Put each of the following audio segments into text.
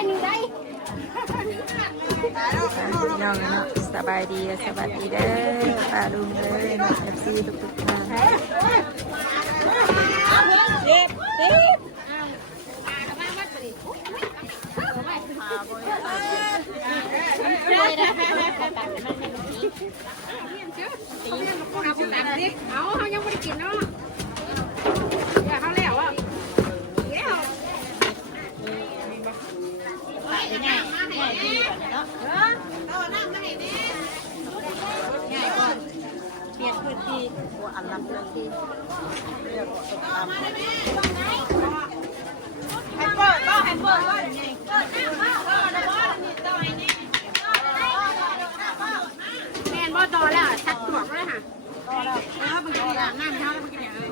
น้องเนาะสบายดีสวัสดีเด้อป้าลุงเลยเนาะ FC ทุกๆท่านเอาเขายังไม่ได้กินเนาะอย่าเขาแล้วอ่ะง่ายดีแบบเนาะง่ายก่อนเปลี่ยนพื้นที่หัวอันลำเรื่องที่เรียกว่าตกตามให้เปิดก็ให้เปิดก็ยังไงแม่นบ่ต่อแล้วชัดตัวเลยค่ะต่อแล้วบางทีอ่ะน้ำเท้าแล้วบางทีอย่างเลย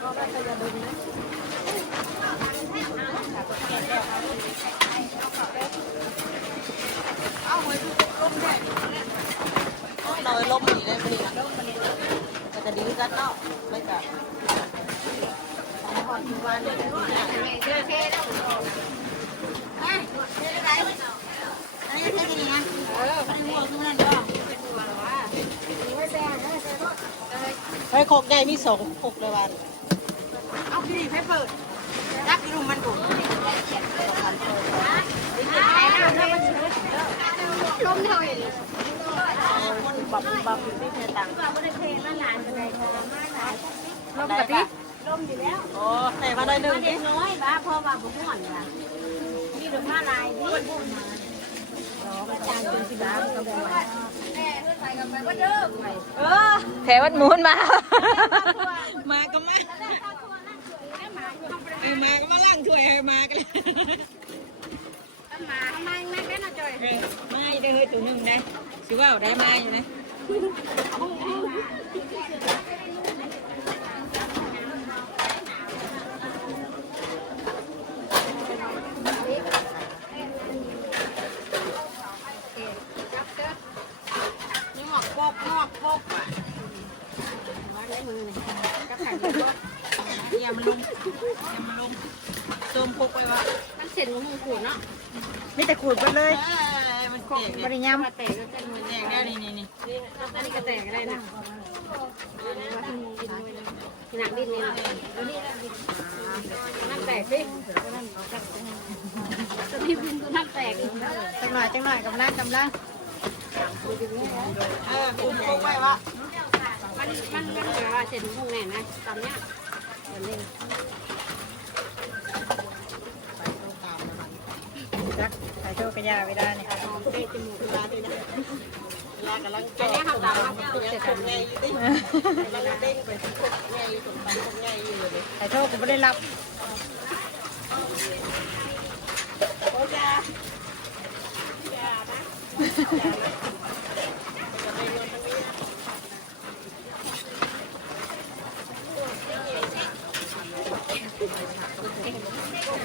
ก็ได้ก็จะดึงนะเอาไว้ล้มได้เราล้มอยู่ได้ไหมล่ะก็จะดีกันเนาะไม่กับพอถึงวันเนี่ยเชื่อแค่แล้วเฮ้ยเชื่อได้ไหมอันนี้เชื่อดีนะอันนี้มั่วขึ้นนั่นก็เฮ้ยโคกใหญ่มี2โคกเลยวันเอาพี่ให้เปิดรับกินมันดุล้มเท่าไหร่คนบับไม่เคยตังค์ไม่ได้เคยมาหลานกันเลยล้มแบบนี้ล้มอยู่แล้วโอ้ใส่มาได้หนึ่งนิดน้อยบ้าพ่อว่าบุ้งห่อนว่ะมีดอกมาลายนี่จานจนสิบ้าก็แบบแถวัดมูนมามาก็มามาก็มาล่างถ้วยมากันเลยมาทำไมไม่แค่น่ะจอยมาได้เฮ้ยตัวหนึ่งได้สิว่าได้มาอยู่ไหมนี่หมอกปกมาได้มือก็ไข่เยอะอย่ามันลงโจมปกไปวะมันเสร็จมันขูดเนาะมีแต่ขูดไปเลยมันแตกบริยามแตกได้นี่อันนี้ก็แตกได้นะหนักดินนี่นั่นแตกสิจะที่ดินตัวนั่นแตกจังหน่อยกำลังปุ้มปกไปวะมันเหลือว่าเสร็จพุ่งแน่นะตอนเนี้ยใส่โชกระยาไม่ได้เนี่ยเตะจมูกเวลาด้วยนะเวลากำลังอันนี้ทำตามเสร็จแล้วไงอยู่ดิแล้วเด้งไปที่คนไงอยู่ตรงนั้นคนไงอยู่เลยใส่โชกก็ไม่ได้รับโอ้ยา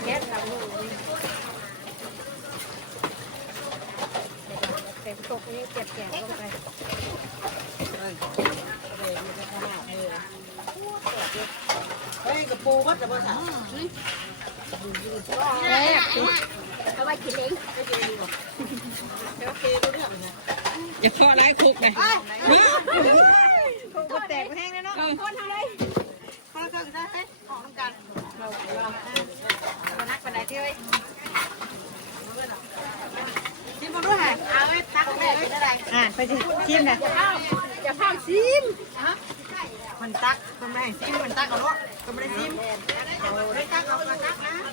แก๊สดำลูกเต็มตกนี้เจ็บแขนลงไปเฮ้ยกับปูวัดจะมาถามเอาไว้กินเองโอเครู้เรื่องไงอย่าข้อร้ายคุกเลยคุกแตกไปแห้งแล้วเนาะคนทำไรคนละเครื่องได้ไหมออกทำกันเรานักไปไหนที่เฮ้ยชิมมาด้วยเอาไว้ตักแม่เป็นอะไรไปชิมนะอย่าพลาดชิมมันตักทำไมชิมมันตักเอาลูกก็ไม่ได้ชิมไม่ตักเอาตักนะ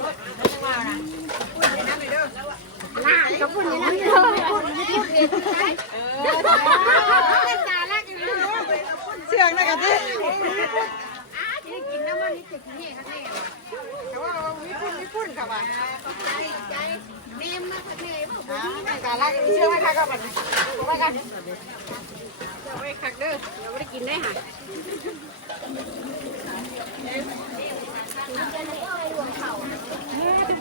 ลูกไม่ว่านะพูดอย่างนั้นเลยเด้อน่าก็พูดอย่างนั้นเลยพูดเองใช่จ่าลักอยู่เลยเชื่องนะกันดิกินน้ำมันนี่ติดนี่ข้างในแต่ว่าวิพุ่นค่ะว่าใจเนียมมากค่ะเนี่ยจ่าลักเชื่อไหมคะก็แบบว่ากันไว้คักเด้อเดี๋ยวไม่ได้กินได้ค่ะ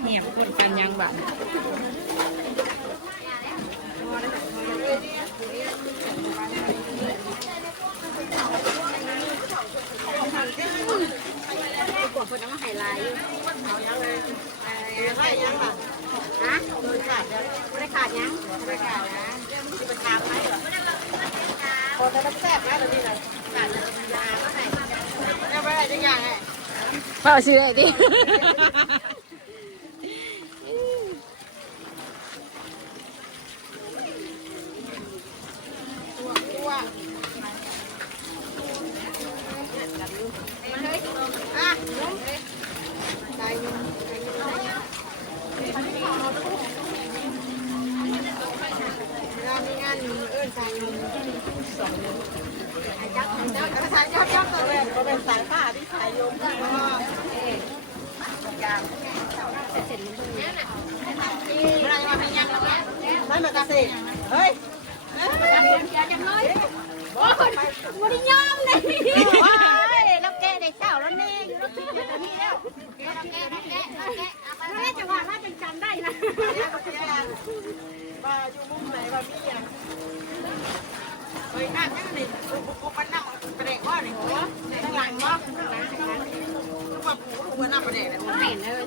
เหี่ยมคนกันยังแบบกดคนน้ำไฮไลท์เอายังเลยไฮยังล่ะฮะ กาศนะเรื่องมันจะเป็นน้ำไหมเหรอพอจะน้ำแซ่บนะเดี๋ยวนี้เลยการยาก็ไหนจะไปอะไรจะยังไง เปล่าชื่ออะไรดิ ตัวอ่ะใจยุ่งเรามีงานหนึ่งใจยุ่งสองจับตัวเลยก็เป็นสายผ้าที่สายยุ่งยางเสร็จแล้วนะอะไรมาเป็นยังแล้วไม่มากระสิเฮ้ยอย่าจังเลยโอ้ยวันนี้ยอมเลยรับแกได้เช้าแล้วนี่อยู่รับแกนี่แล้วรับแกไม่จะว่าน่าจะจำได้นะว่าอยู่มุมไหนว่ามีอ่ะเฮ้ยนั่งนั่งนี่ปุ๊บมันนั่งประเด็กว่านี่หัวข้างหลังว่าว่าผู้หัวนั่งประเด็กเลยผมเห็นเลย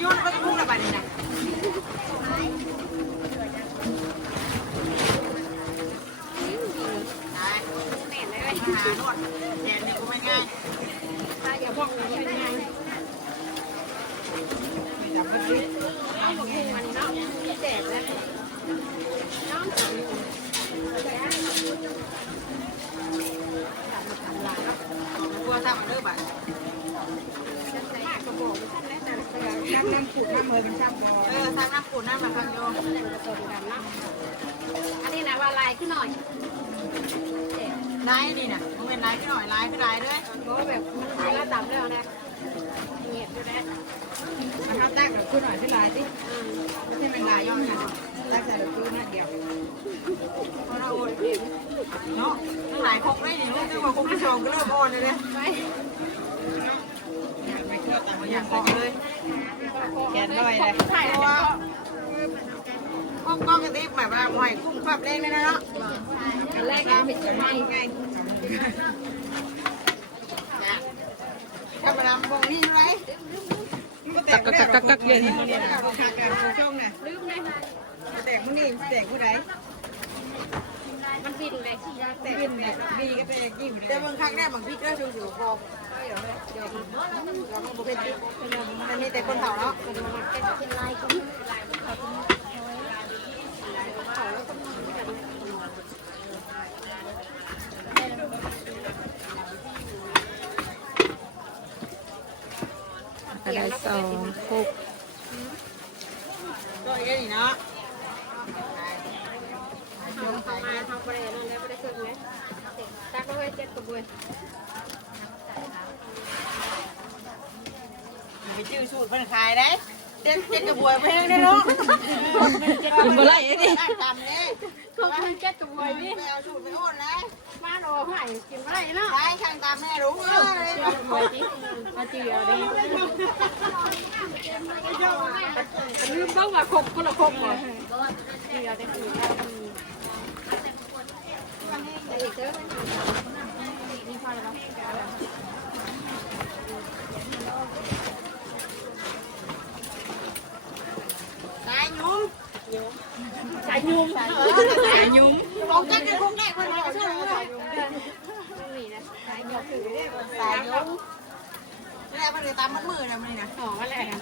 โยนไปพุ่งระบาดนี่นะหานวดแขนเนี่ยก็ไม่ง่ายอย่าบอกเลยไม่ง่ายเอาหมกหุ่งมันเนาะแดดแล้วน้องกลัวทำมันเริ่มอ่ะน้ำขูดน้ำเมย์เป็นช่างบอทางน้ำขูดน้ำมาทางโยอันนี้นะว่าลายขึ้นหน่อยลายนี่นะมันเป็นลายขึ้นหน่อยลายขึ้นลายด้วยเพราะว่าแบบมันลายระดับแล้วนะเงียบอยู่แล้วนะครับตั้งแบบขึ้นหน่อยขึ้นลายดิไม่ใช่เป็นลายย่อนะตั้งแต่แบบขึ้นหน้าเดียวเพราะเราโอนเนาะทั้งหลายคงได้ดิลูกทั้งหมดคงที่ชมก็เริ่มโอนเลยนะไม่เชื่อแต่ไม่อยากบอกเลยแกนด้วยเลยเพราะว่าก้องกระติบแบบว่าหอยกุ้งความเล่นเลยนะเนาะกันแรกกันเป็นยังไงทำอะไรบงนี่ไรกักเย็นนี่นะเราขาดการผู้ชมเนี่ยลืมเลยแต่ผู้นี่แต่ผู้ใดมันบินเลยแต่บินเนี่ยดีก็แต่ยิ่งแต่บางครั้งได้บางพี่ก็ชูๆพอเดี๋ยวเราไม่บุกเป็นมันมีแต่คนเผาเนาะเป็นลายคนอะไรสองคุก ก็อย่างนี้เนาะเข้ามาทำประเด็นนั่นแล้วไม่ได้ขึ้นไหมตักก็ไว้เจ็ดกระบวยไปชื่อสูตรเป็นขายได้เจ็ดกระบวยไปได้เนาะกินบ่ไรนี่จำเนี่ย เขาขึ้นเจ็ดกระบวยนี่ ไปเอาสูตรไปโอนเลย มาโดนให้กินอะไรเนาะ ใช่ช่างตามแม่รู้เลย กระบวยที่มาเจียวดีลืมต้องมาครบคนละครบเลยเจียวได้คือนี่พอแล้วสายยุ่ม สายยุ่ม สายยุ่มบอกจักกันคงได้คนบอกชื่อเลยนี่นะสายยุ่มคือ สายยุ่มนี่มันเลยตามมันมือนะมันนะ สองอะไรกัน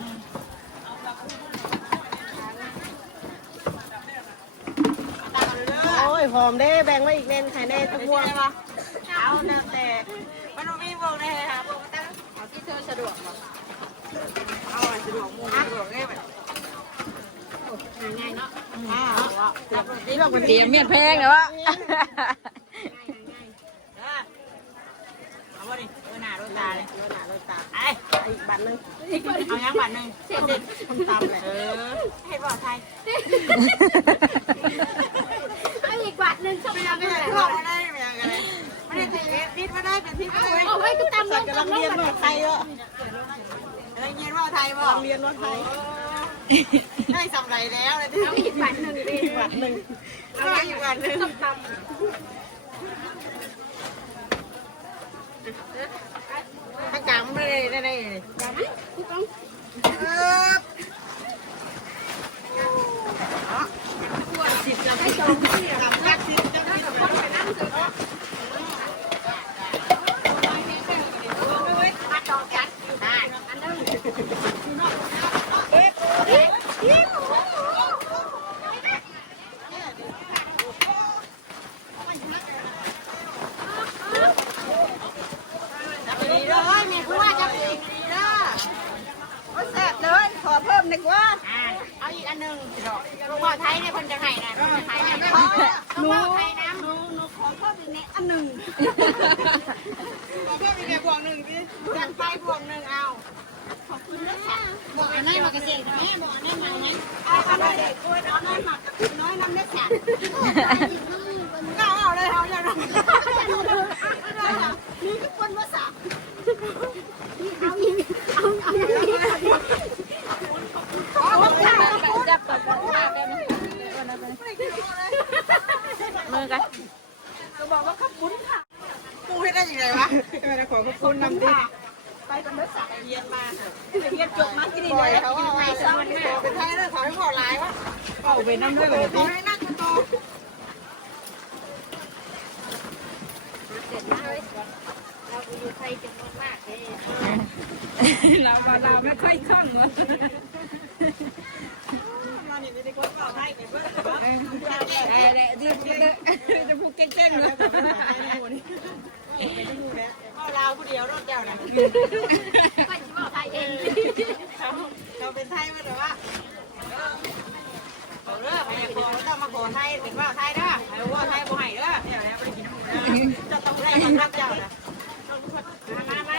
โอ้ยหอมได้แบ่งไว้อีกเน้นไข่แน่ทุกวันเอาแต่มันมีวงเลยค่ะวงตั้งเอาที่เธอสะดวกเอาสะดวกมุมสะดวกได้แบบง่ายเนาะนี่เราเป็น เตรียมเมียนแพงเลยวะ เอาดิหน้าโดนตาเลยหน้าโดนตาไอ้อีกบัตรนึงเอายังบัตรนึงเสร็จคนตามเลยให้บอกไทยเอาอีกบาทนึงสักบาทนึงเลย ไม่ได้ไม่ยังไงไม่ได้พิษไม่ได้เป็นพิษไม่ได้ เอาไว้ก็ตามลง กำลังเรียนว่าไทยอ่ะกำลังเรียนว่าไทยบ่เรียนว่าไทยได้สำไรแล้วเลยที่ เอาอีกบาทนึงดิ บัตรนึงเอาอีกบัตรนึง ตำถ้ากลางไม่ได้ได้ ทุกต้อง เออ ว่าไทยเนี่ยคนจะให้นะไทยเนี่ยต้องว่าไทยนะหนูขอเพิ่มอีกนิดอันหนึ่งขอเพิ่มอีกแค่บวกหนึ่งดิจัดไปบวกหนึ่งเอาขอบคุณนะคะบอกอันนั้นมากระเซ็นแม่บอกอันนั้นมาไหมเอาเด็กด้วยเอาน้อยหมักกับน้อยน้ำเล็กแสบก็เอาเลยเอาอย่างนั้นนี่ทุกคนว่าสามเอาอีกเอาจับก่อนมากันมือกัน จะบอกว่าขอบคุณค่ะปูให้ได้ยังไงวะไม่ได้ขอขอบคุณนำดิไปกันเมื่อสายเรียนมาเรียนจบมาที่นี่เลยเขาว่าไงซ้อนแม่เป็นไทยเลยขอให้พ่อร้ายวะเอาไปนั่งด้วยเลยขอให้นั่งกันต่อเสร็จแล้วเราอยู่ไทยจำนวนมากเลยเราไม่ค่อยคล่องวะจะพูดเก่งๆเลยเราผู้เดียวรถเจ้านะไปชิมเอาไทยเอง เราเป็นไทยมาแต่ว่าเอาเลิกไปขอต้องมาขอไทยเป็นว่าไทยเด้อไอ้ว่าไทยบ่ให้เด้อเดี๋ยวแล้วไปกินจะต้องได้มารับเจ้านะมา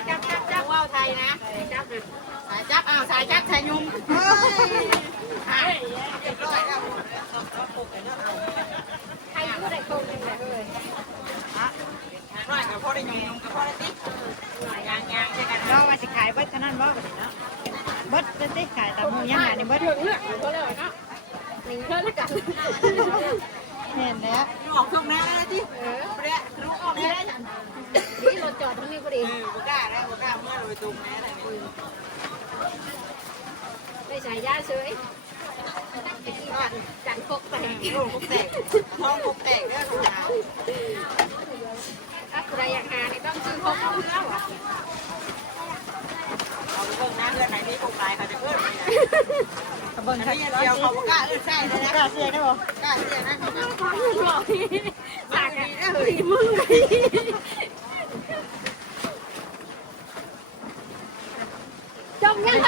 จับว่าวไทยนะจับเลยสายจับอ้าวสายจับสายยุ่มเรียบร้อยแล้วไทยก็ได้โกงแบบเลย ร้อยกับพ่อได้ยุ่มกับพ่อได้ติ๊กยางใช่กันเนาะว่าสิขายเบิดเท่านั้นบ่เนาะเบิดจะติ๊กขายตามมือย่างนี่เบิดเลือกก็เลยเนาะหนึ่งเท่านั้นกัน เห็นแล้วออกเครื่องแม่ได้ที่เปรี้ยลูกออกแม่ได้จังนี่รถจอดทั้งนี้พอดีบุก้าแล้วบุก้าเมื่อเราจุ่มแม่อะไรนี่ไม่ใช่ยาเฉยจันพกแตกลูกพกแตกท้องพกแตกเรื่องของเราถ้าใครอยากหาเนี่ยต้องซื้อพกเพื่อว่ะเอาเบิ่งหน้าเพื่อนไหนที่พกตายเขาจะเพิ่มเลยเบิ่งเขาเดียวเขาบุก้าใช่เลยนะกล้าเสียได้บ่กล้าเสียนะเขาจะบอกต่างกันสีมึงจมยังไง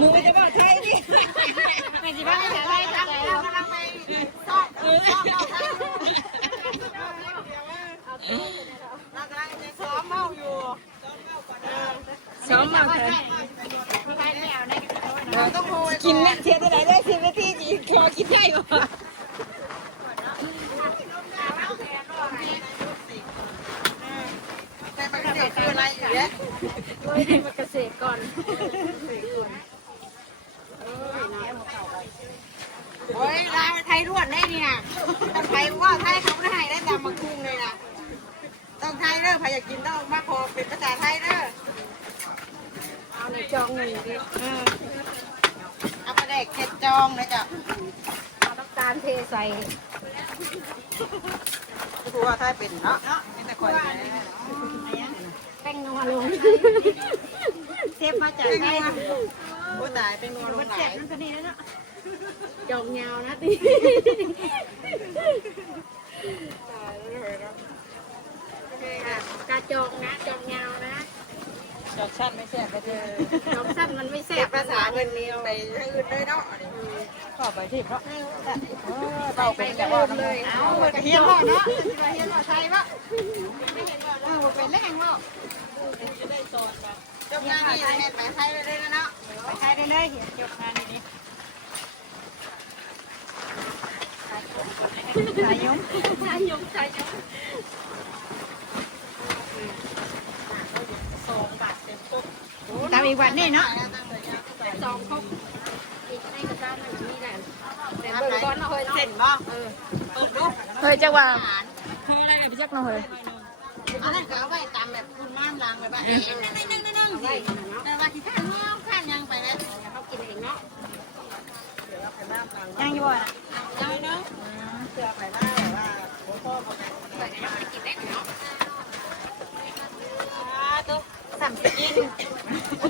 มือจะบอกใช่ดิไม่จีบ้าไม่ใช่ตั้งแล้วกำลังไปซ้อมเรากำลังจะซ้อมเมาอยู่ซ้อมมาเลยกินเนี่ยเทียนได้ไหนได้10 นาทีจีพอกินได้ก่อนแต่ปกติคืออะไรอยู่เนี่ยด้วยที่มันเกษตรก่อนโอ้ยลายไทยรวดได้เนี่ยต้องไทยว่าไทยเขาไม่ให้ได้ตามมาคุ้งเลยนะต้องไทยเด้อใครอยากกินต้องมาขอเป็นภาษาไทยเด้อเอาในจองหนึ่งดิเอาไปได้เก็ดจองนะจ๊ะเอาน้ำตาลเทใส่ครูว่าไทยเป็นเนาะไม่แต่คนแป้งนัวลงเซฟมาจากไหนโอ้ตายเป็นนัวลงหลายจองยาวนะตีกาจองนะจองยาวนะจองสั้นไม่แซ่บไปเถอะจองสั้นมันไม่แซ่บภาษาเงินนี้ไปทางอื่นเลยเนาะเข้าไปที่เพราะเต่าเป็นแบบว่าเลยเอาไปเฮียนเนาะไปเฮียนเนาะไทยปะไม่เห็นว่าเป็นแรงว่าจะได้สอนแบบจบงานนี่เห็นไปไทยเลยนะเนาะไปไทยได้เลยเห็นจบงานนี้สายยง2 บาทเต็มปุ๊บตามอีกวันนี่เนาะ2 ครบอีกในกระดานมันมีแหละแต่เปิดก้อนเฮ้ยเส้นบ่เปิดดูเฮ้ยจังหวะเฮ้ยอะไรไปจักหน่อยอันนั้นก็เอาไว้ตามแบบคุณม่านล้างไว้บ้างนั่งแต่ว่าที่ข้างนอกข้างยังไปแล้วเขากินเองเนาะยังอยู่อ่ะยังเนาะเสือไปได้ว่าพ่อเขาไปยังไม่กินได้เนาะตัวสั่งกิน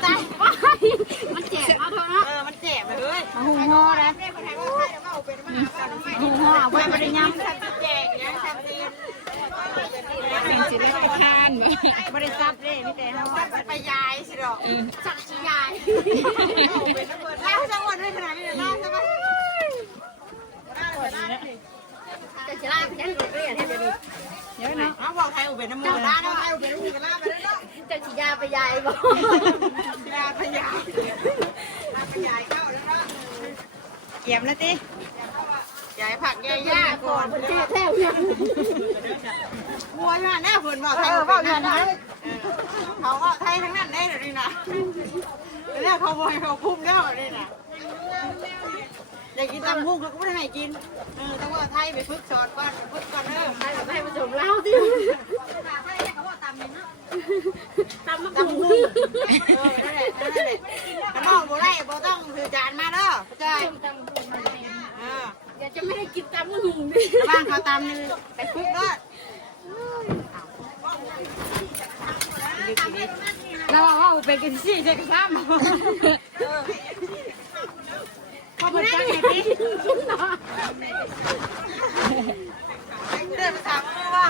ตายมันเจ็บเอาเถอะเนาะมันเจ็บเลยหุงห่อนะหุงห่อไว้บริยำสั่งแจกเนี่ยสั่งตีนเป็นสิได้ทานไหม บริษัทเลยพี่แต่เขาไปยายสิดอกจักรยายแล้วจังหวัดด้วยขนาดนี้เลยนะใช่ไหมจะจะลาไปยังเรียนให้เดี๋ยวนี้เดี๋ยวนะเขาบอกไทยอุเบกน้ำมันนะไทยอุเบกน้ำมันกันล่าไปแล้วจะฉีดยาไปยายบอกยาไปยายไปยายเข้าแล้วนะเกี่ยมแล้วติยายผักยายย่าก่อนแท้ๆยังวัวย่าแน่ฝนบอกไทยบอกย่านะเขาว่าไทยทั้งนั้นได้เดี๋ยวนี้นะแล้วเขาบอกเขาพุ่งแล้วนี่นะอยากกินตำพุ่งเขาก็ไม่ได้ให้กินต้องว่าไทยไปฝึกสอนก่อนฝึกก่อนไทยไปผสมเหล้าสิไทยเขาบอกตำเนี่ยตำพุ่งนั่นแหละขนมโบราณโบต้องถือจานมาเด้อเข้าใจอย่าจะไม่ได้กินตำหุ่งดิบ้านเขาตำนี่ไปฝึกเด้อเราเอาไปกินซี่จะกระซ้ำพอมาจังไงพี่เดินภาษามือว่า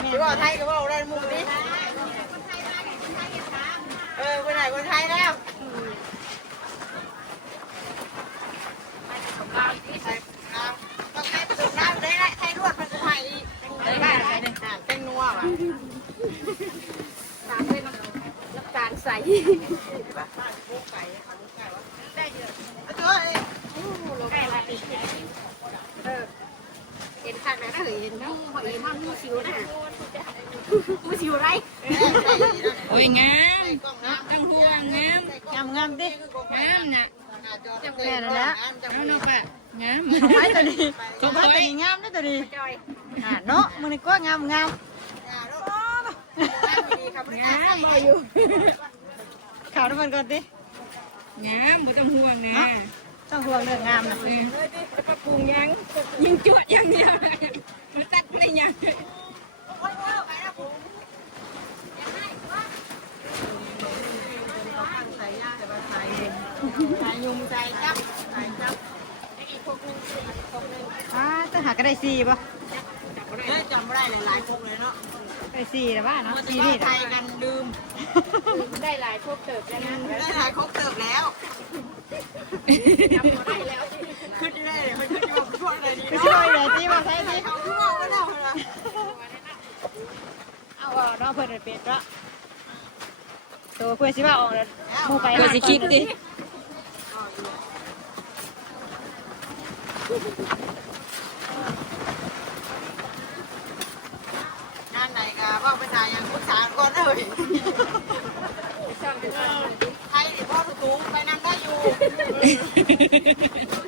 หรือว่าไทยก็ว่าได้มุมนี้คนไหนคนไทยแล้วต้องใช้ผสมน้ำได้ไทยรวดมันจะไทยได้เต้นนัวว่ะน้ำตาลใสได้เยอะตัวเองใกล้ละเห็นขาดแล้วนะเห็นน้องเห็นมันมูสิวนะมูสิวไรโอ้ยงามตั้งหัวงามงามดิงามน่ะแค่นั้นแหละ น้องนกอะงามไม้ตัวนี้ไม้ตัวนี้งามได้ตัวนี้เนาะมันก็งามงามบ่อยู่ข่าวน้ำมันก่อนดิ งามไม่ต้องห่วงนะต้องห่วงเรื่องงามนะจะปรับปรุงยังยิงจวดอย่างเดียวมันตัดอะไรยังใส่ยุงใส่จับจะหาก็ได้สี่ป่ะจำไม่ได้หลายพวกเลยเนาะได้สี่แต่ว่าเนาะสี่นี่ไทยกันลืมได้หลายพวกเติบแล้วนะได้หลายครบเติบแล้วจำได้แล้วขึ้นได้เลยมันขึ้นมาช่วยอะไรดีช่วยเลยที่มาใช้ที่เขาช่วยก็ได้เลยเอาน้องเพื่อนเป็ดละตัวเพื่อนสิว่าออกเลยมูไป เพื่อสิคิดดิงานไหนกันว่าไปถ่ายอย่างคุณสารก่อนเลยไทยดิพ่อถูไปนั่งได้อยู่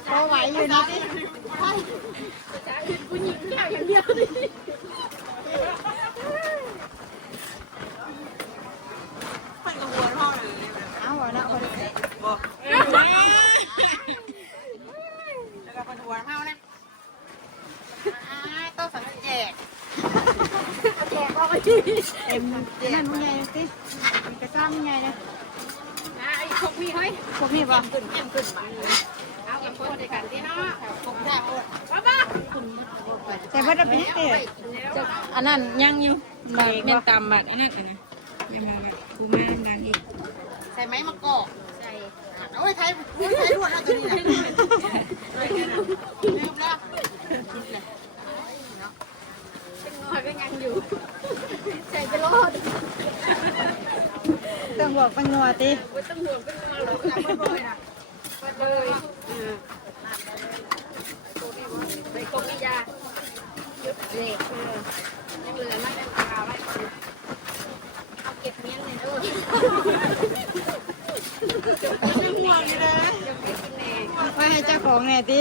พอไหวอยู่นะที่ผู้หญิงแค่อย่างเดียวมันก็หัวห้องเลยเอาหัวเนาะคนบอกแล้วก็คนหัวเฮานะโต๊ะสังเกตแจกเอาไปที่เอ็มนั่นมึงไงสิกระซ้ำมึงไงนะไอ้พวกพี่เฮ้ยพวกนี้ป่ะขึ้นมาเอากับคนในกันที่เนาะพวกแท้บ้าบ้าแต่ว่าจะเป็นเตะอันนั้นยังอยู่มาเม่นตำบัดอันนั้นนะยังมาแบบกูมาดังอีกใส่ไม้มะกอกใส่โอ้ยไทยรวดนะตัวนี้นะลืมแล้วเป็นงอยเป็นยังอยู่ใส่จะรอดต้องบอกเป็นงัวตีต้องห่วงเป็นงอยหรอกไม่บ่อยนะเลย ไปกงยาเด็กยังเหลือไม่เป็นข่าวไว้เอาเก็บเงี้ยเลยด้วยจบไม่ห่วงเลยจบไม่กินแน่ไม่ให้เจ้าของแน่ตี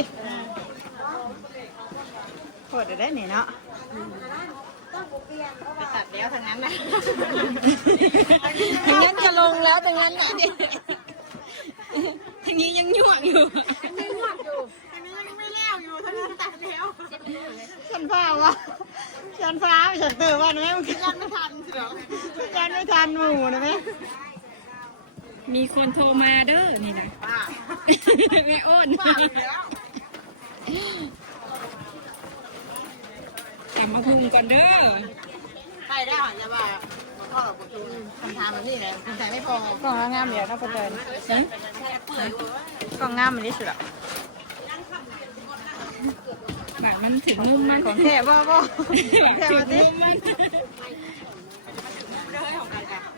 โคตรได้เนี่ยเนาะไปตัดแล้วทางนั้นนะทางนั้นจะลงแล้วทางนั้นนะทางนี้ยังยั่วอยู่ยังยั่วอยู่ทางนี้ยังไม่เลี้ยวอยู่ทางนั้นตัดแล้วฉันฟ้าวะฉันฟ้าฉันตื่นวันไหมมันยันไม่ทันสิหรอยันไม่ทันหมู่นะไหมมีคนโทรมาเด้อนี่นะแม่อ้น ทำมาพึ่งก่อนเด้อ ใช่ได้หรอจะว่าพ่อประตูคำถามแบบนี้เลยคนไทยไม่พอก ล่องงามเดี๋ยวน้องประเดินกล่องงามมันที่สุดอ่ะหนักมันถึงมุมมันของแท้บ่ของแท้มาดิ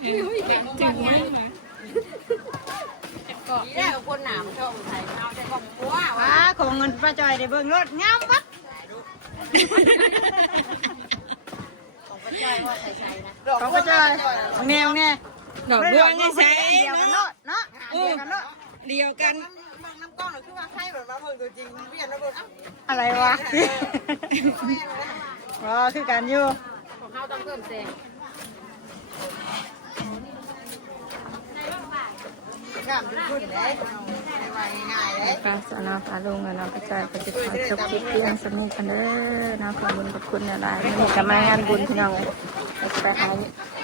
ถึงมุมมา นี่แหละคนหนามชอบไทยเอาแต่ของปัว ว้าของเงินป้าจอยได้เบิ่งรถงามปั๊บ ของป้าจ้อยว่าใส่นะ ของป้าจอยของแนวไงดอกบัวนี่ใช่ เดียวกันเนาะเนาะเดียวกันเนาะ เดียวกัน น้ำก้อนหรือคือว่าให้แบบว่าเบิ่งตัวจริงเปลี่ยนแล้วเบิ่ง อะไรวะอ๋อคือการอยู่ ของเขาต้องเพิ่มแซง งามขึ้นเลยไวง่ายเลย การสนาพาลงแล้วเราก็จะไปจุดขอจบคลิปเพียงสมิกันเด้อนะขอบคุณขอบคุณอะไรนี่จะมางานบุญพี่น้องเลยไปหา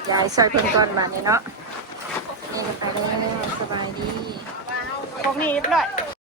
ยายซอยเพิ่นก่อนบาทนี้เนาะนี่ไปเลยสบายดีพวกนี้เรียบร้อย